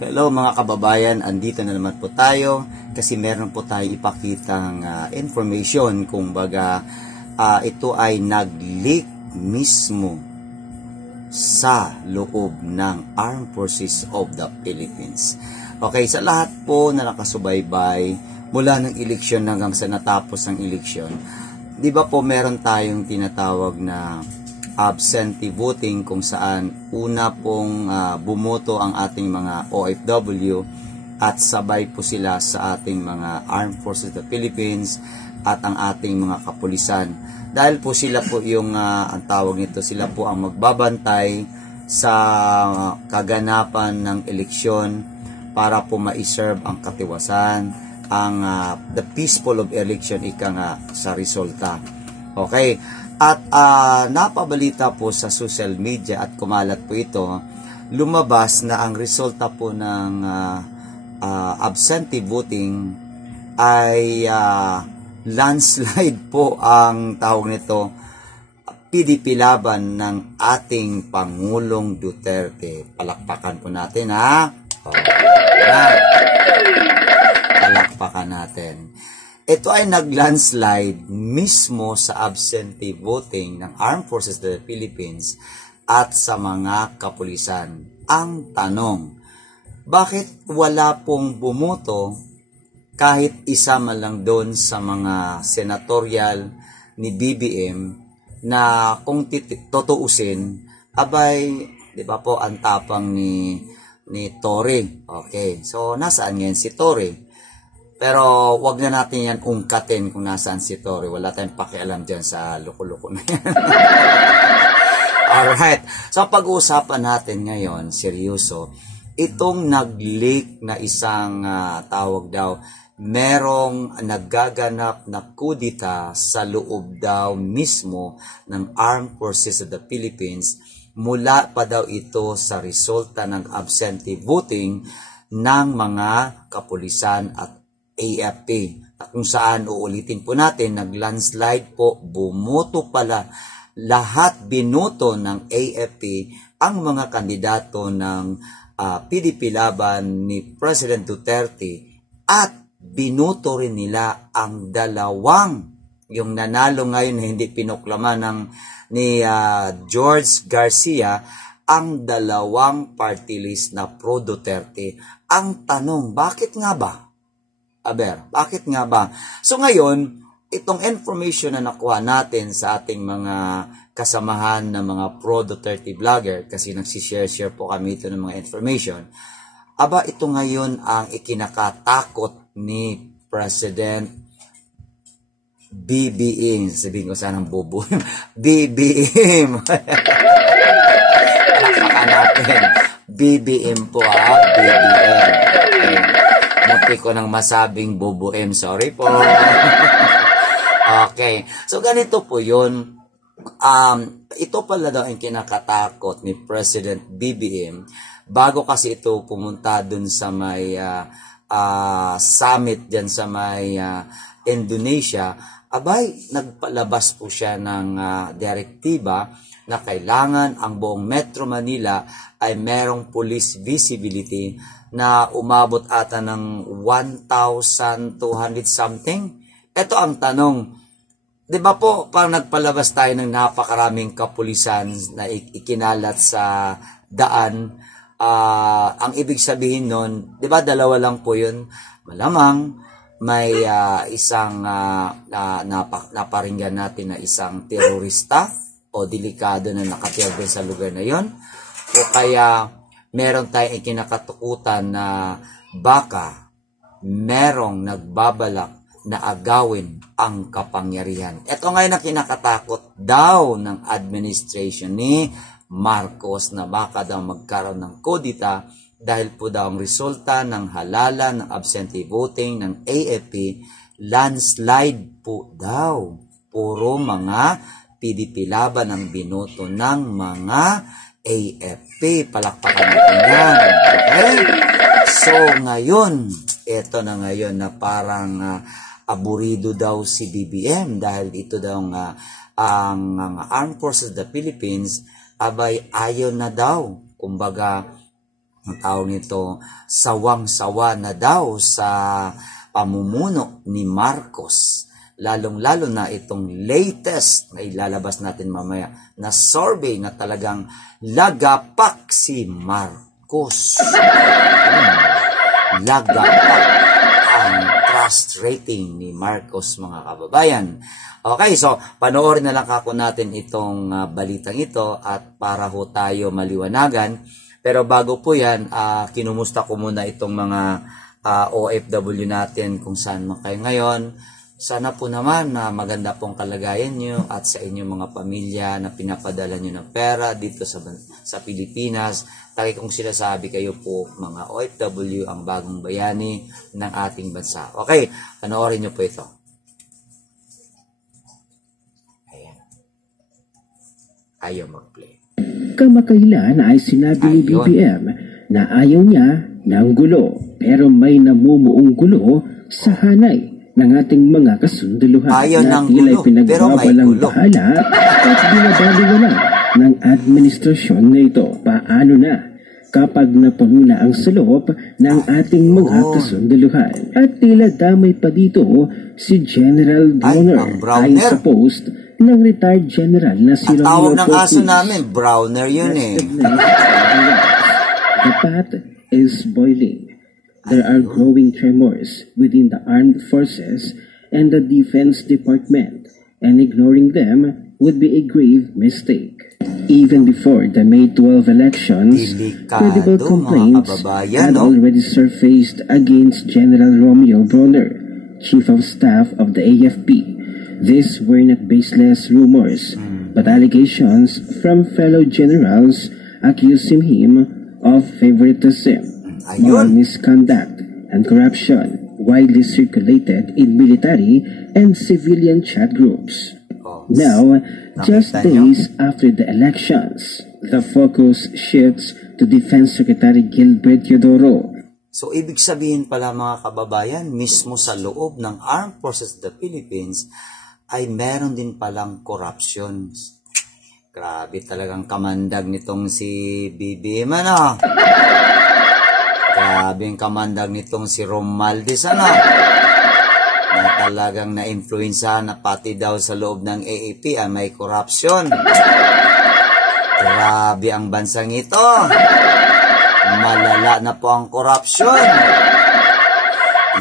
Hello mga kababayan, andito na naman po tayo kasi meron po tayong ipakitang information kung baga ito ay nag-leak mismo sa loob ng Armed Forces of the Philippines. Okay, sa lahat po na nakasubaybay mula ng eleksyon hanggang sa natapos ang eleksyon, di ba po meron tayong tinatawag na absentee voting kung saan una pong bumoto ang ating mga OFW at sabay po sila sa ating mga Armed Forces of the Philippines at ang ating mga kapulisan. Dahil po sila po yung, ang tawag nito, sila po ang magbabantay sa kaganapan ng eleksyon para po ma-serve ang katiwasan, ang the peaceful of election, ika nga sa resulta. Okay. At napabalita po sa social media at kumalat po ito, lumabas na ang resulta po ng absentee voting ay landslide po ang tawag nito, PDP laban ng ating Pangulong Duterte. Palakpakan po natin, ha? Palakpakan natin. Ito ay nag-landslide mismo sa absentee voting ng Armed Forces of the Philippines at sa mga kapulisan. Ang tanong, bakit wala pong bumoto kahit isa man lang doon sa mga senatorial ni BBM na kung tutuusin, abay, di ba po, ang tapang ni Torre. Okay, so nasaan ngayon si Torre? Pero wag na natin yan ungkatin kung nasaan si Torre. Wala tayong pakialam dyan sa loko-loko na yan. Alright. So pag-uusapan natin ngayon, seryoso, itong nag-leak na isang tawag daw, merong nagaganap na kudita sa loob daw mismo ng Armed Forces of the Philippines. Mula pa daw ito sa resulta ng absentee voting ng mga kapulisan at AFP, kung saan uulitin po natin, nag-landslide po, bumoto pala, lahat binoto ng AFP ang mga kandidato ng PDP laban ni President Duterte at binoto rin nila ang dalawang, yung nanalo ngayon na hindi pinoklama ni George Garcia, ang dalawang party list na pro-Duterte. Ang tanong, bakit nga ba? Bakit nga ba? So ngayon, itong information na nakuha natin sa ating mga kasamahan na mga pro-Duterte vlogger, kasi nagsishare-share po kami ito ng mga information, ito ngayon ang ikinakatakot ni President BBM. Sabihin ko sana ang bobo. BBM. Palakpakan natin. BBM po, BBM. Muti ko nang masabing Bobo M. Sorry po. Okay. So, ganito po yun. Ito pala daw ang kinakatakot ni President BBM bago kasi ito pumunta dun sa may summit dyan sa may Indonesia. Nagpalabas po siya ng direktiba na kailangan ang buong Metro Manila ay merong police visibility na umabot ata ng 1,200 something. Ito ang tanong, di ba po, pang nagpalabas tayo ng napakaraming kapulisan na ikinalat sa daan, ang ibig sabihin nun, di ba dalawa lang po yun? Malamang may isang naparinggan natin na isang terorista o delikado na nakatira sa lugar na yon, o kaya meron tayong ikinakatukutan na baka merong nagbabalak na agawin ang kapangyarihan. Ito ngayon ang kinakatakot daw ng administration ni Marcos na baka daw magkaroon ng kudita dahil po daw ang resulta ng halala ng absentee voting ng AFP, landslide po daw. Puro mga PDP laban ang binoto ng mga AFP. Palakpakan natin yan. Okay? So, ngayon, ito na ngayon na parang aburido daw si BBM dahil ito daw ang Armed Forces of the Philippines ayaw na daw. Kumbaga, ang tawag nito, sawang-sawa na daw sa pamumuno ni Marcos. Lalong-lalo na itong latest na ilalabas natin mamaya na survey na talagang lagapak si Marcos. Lagapak ang trust rating ni Marcos, mga kababayan. Okay, so panoorin na lang kako natin itong balitang ito at para ho tayo maliwanagan. Pero bago po yan, kinumusta ko muna itong mga OFW natin kung saan man kayo ngayon. Sana po naman na maganda pong kalagayan nyo at sa inyong mga pamilya na pinapadala nyo ng pera dito sa Pilipinas. Lagi kong sinasabi kayo po mga OFW ang bagong bayani ng ating bansa. Okay, panoorin nyo po ito. Ayan. Ayaw mag-play. Kamakailan ay sinabi ni BBM na ayaw niya ng gulo pero may namumuong gulo sa hanay ng ating mga kasunduluhan na tila pinagbabalang bahala at binabaliwala ng administrasyon na ito. Paano na kapag napuno na ang salop ng ating mga kasunduluhan? At tila damay pa dito si General Browner ay sa post ng retired general na si Romeo Tawag ng aso namin, Browner yun eh. The pot is boiling. There are growing tremors within the armed forces and the Defense Department, and ignoring them would be a grave mistake. Even before the May 12 elections, credible complaints had already surfaced against General Romeo Browner, Chief of Staff of the AFP. These were not baseless rumors, but allegations from fellow generals accusing him of favoritism, moral misconduct, and corruption widely circulated in military and civilian chat groups. Now, just days after the elections, the focus shifts to Defense Secretary Gilbert Teodoro. So, ibig sabihin pala mga kababayan, mismo sa loob ng Armed Forces of the Philippines, ay meron din palang corruption. Grabe talagang kamandag nitong si BBM, ano? Grabe yung kamandag nitong si Romualdez, ano? Na talagang na-influensa na pati daw sa loob ng AAP ay may corruption. Grabe ang bansang ito. Malala na po ang corruption.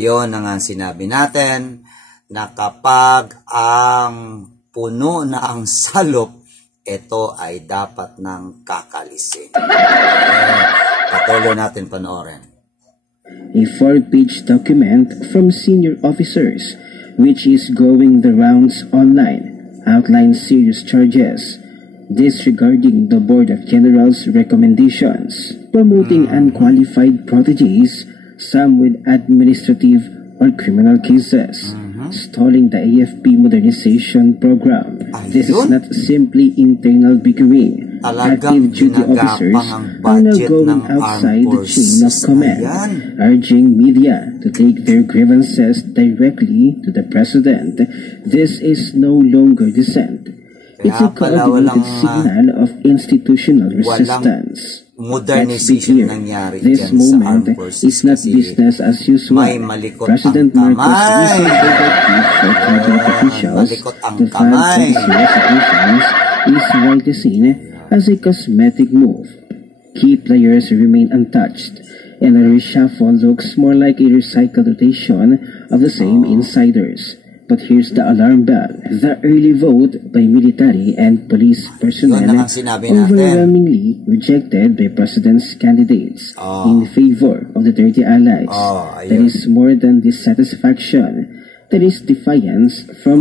Yun ang sinabi natin na kapag ang puno na ang salop, ito ay dapat nang kakalisin. Patuloy natin panoorin. A 4-page document from senior officers, which is going the rounds online, outlines serious charges, disregarding the Board of Generals' recommendations, promoting unqualified proteges, some with administrative or criminal cases, stalling the AFP modernization program. This is not simply internal bickering. Active duty officers are now going outside the chain of command, urging media to take their grievances directly to the president. This is no longer dissent. It's a coordinated signal of institutional resistance. Modernization nangyari this moment is not business as usual. President Marcos recently directed for cabinet officials to file constitutions is widely seen as a cosmetic move. Key players remain untouched, and a reshuffle looks more like a recycled rotation of the same insiders. But here's the alarm bell. The early vote by military and police personnel overwhelmingly rejected by President's candidates in favor of the 30 allies. There is more than dissatisfaction. There is defiance from...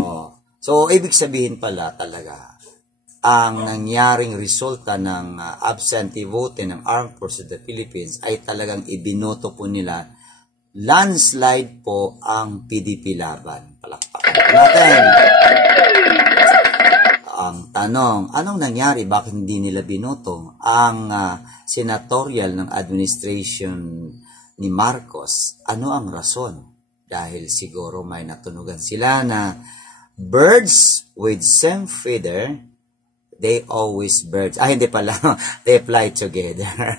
So, ibig sabihin pala talaga, ang nangyaring resulta ng absentee vote ng Armed Forces of the Philippines ay talagang ibinoto po nila. Landslide po ang PDP laban. Palakpakan natin. Ang tanong, anong nangyari? Bakit hindi nila binoto ang senatorial ng administration ni Marcos? Ano ang rason? Dahil siguro may natunugan sila na birds with same feather, they always birds. Hindi pala. They fly together.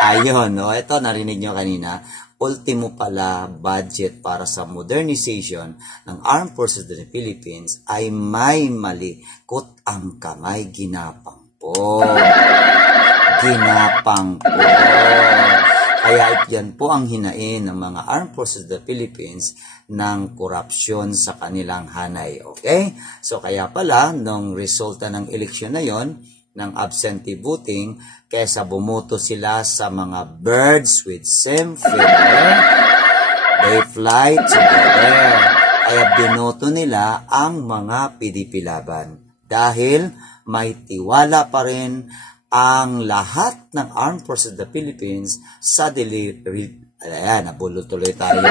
Ayun, no? Ito, narinig nyo kanina, ultimo pala budget para sa modernization ng Armed Forces of the Philippines ay may malikot ang kamay, ginapang po. Ginapang po. Kaya yan po ang hinain ng mga Armed Forces of the Philippines ng korupsyon sa kanilang hanay. Okay? So kaya pala, nung resulta ng eleksyon na yon, ng absentee voting, kaysa bumoto sila sa mga birds with same feather, they fly together. Kaya binoto nila ang mga PDP laban. Dahil may tiwala pa rin ang lahat ng Armed Forces of the Philippines sa nabulol tuloy tayo.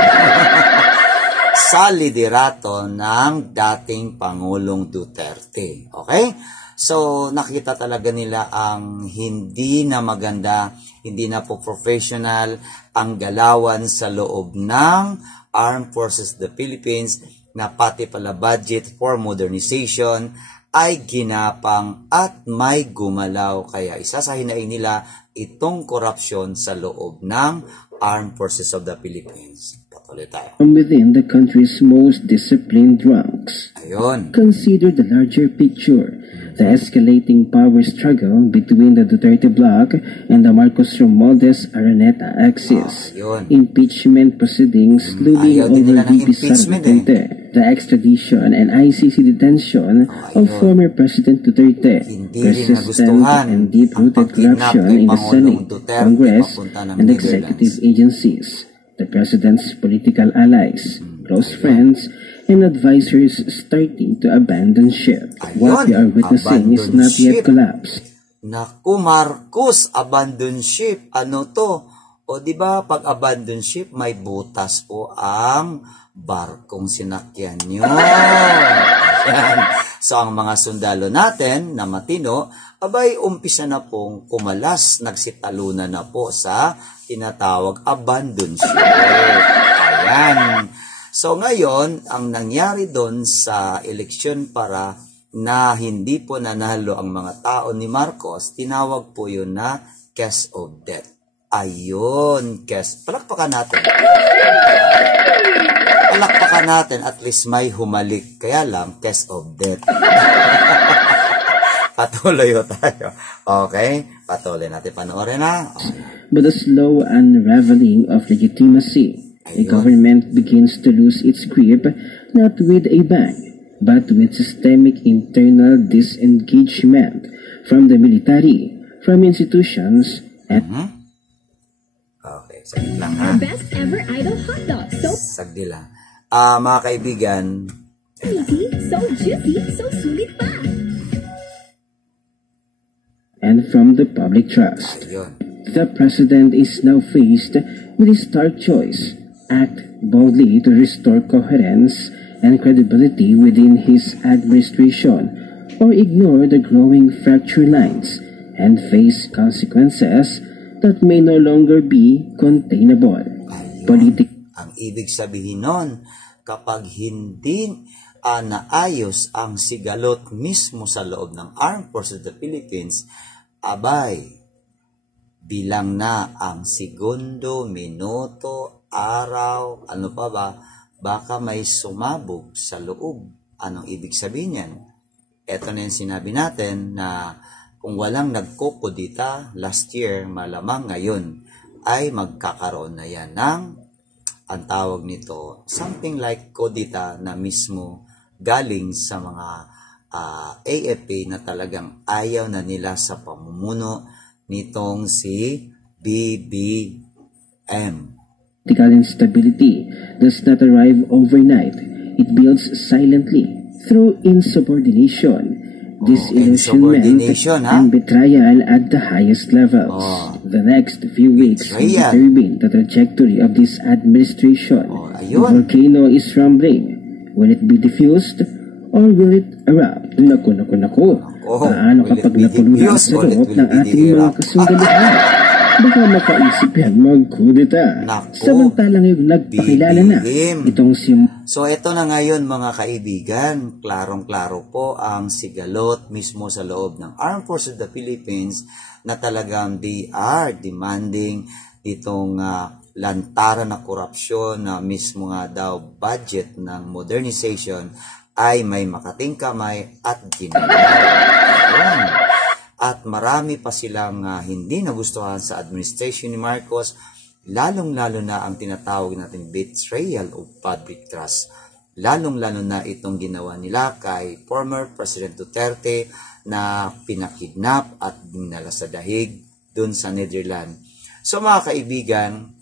Sa liderato ng dating Pangulong Duterte. Okay? So, nakita talaga nila ang hindi na maganda, hindi na po professional ang galawan sa loob ng Armed Forces of the Philippines na pati pala budget for modernization ay ginapang at may gumalaw. Kaya isa sa hinaing nila itong korupsyon sa loob ng Armed Forces of the Philippines. Patuloy tayo. From within the country's most disciplined ranks. Ayun. Consider the larger picture. The escalating power struggle between the Duterte bloc and the Marcos Romualdez Araneta axis. Impeachment proceedings looming over VP Sara Duterte. The extradition and ICC detention of former President Duterte. Persistent and deep-rooted corruption in the Senate, Congress, and executive agencies. The President's political allies, close friends, and advisors starting to abandon ship. What we are witnessing is not yet collapsed. Naku, Marcos, abandon ship. Ano to? O di ba pag abandon ship, may butas po ang barkong sinakyan nyo. Yan. So ang mga sundalo natin na matino, abay umpisa na pong kumalas, nagsitalunan na po sa tinatawag abandon ship. Ayan. So ngayon, ang nangyari doon sa eleksyon para na hindi po nanalo ang mga tao ni Marcos, tinawag po yun na case of death. Ayun, case. Palakpakan natin. Palakpakan natin, at least may humalik. Kaya lang, case of death. Patuloy tayo. Okay? Patuloy natin panoorin na. Okay. But the slow unraveling of legitimacy, the government begins to lose its grip, not with a bang, but with systemic internal disengagement from the military, from institutions, and... Okay, saglit lang ha. Best ever idol hot dog. So saglit lang. Mga kaibigan, meaty, so juicy, so sulit pa. And from the public trust. Ayun. The President is now faced with a stark choice. Act boldly to restore coherence and credibility within his administration, or ignore the growing fracture lines and face consequences that may no longer be containable. Ang ibig sabihin nun, kapag hindi naayos ang sigalot mismo sa loob ng Armed Forces of the Philippines, abay, bilang na ang segundo, minuto, araw, ano pa ba, baka may sumabog sa loob. Anong ibig sabihin yan? Ito na yung sinabi natin na kung walang nagkukudita last year, malamang ngayon ay magkakaroon na yan ng, ang tawag nito, something like kudita na mismo galing sa mga AFP na talagang ayaw na nila sa pamumuno nitong si BBM. Political instability does not arrive overnight. It builds silently through insubordination, disillusionment, and betrayal at the highest levels. The next few weeks will determine the trajectory of this administration. The volcano is rumbling. Will it be diffused or will it erupt? Naku. Paano kapag napuno na sa loob ng ating mga kasundalihan? Baka makaisip yan magkudita. Samantalang yung nagpakilala na itong So ito na ngayon mga kaibigan, klarong-klaro po ang sigalot mismo sa loob ng Armed Forces of the Philippines na talagang they are demanding itong lantaran na korupsyon na mismo nga daw budget ng modernization ay may makating kamay at ginagawa. At marami pa silang hindi nagustuhan sa administration ni Marcos, lalong-lalo na ang tinatawag natin betrayal of public trust. Lalong-lalo na itong ginawa nila kay former President Duterte na pinakidnap at dinala sa dahig dun sa Netherlands. So mga kaibigan,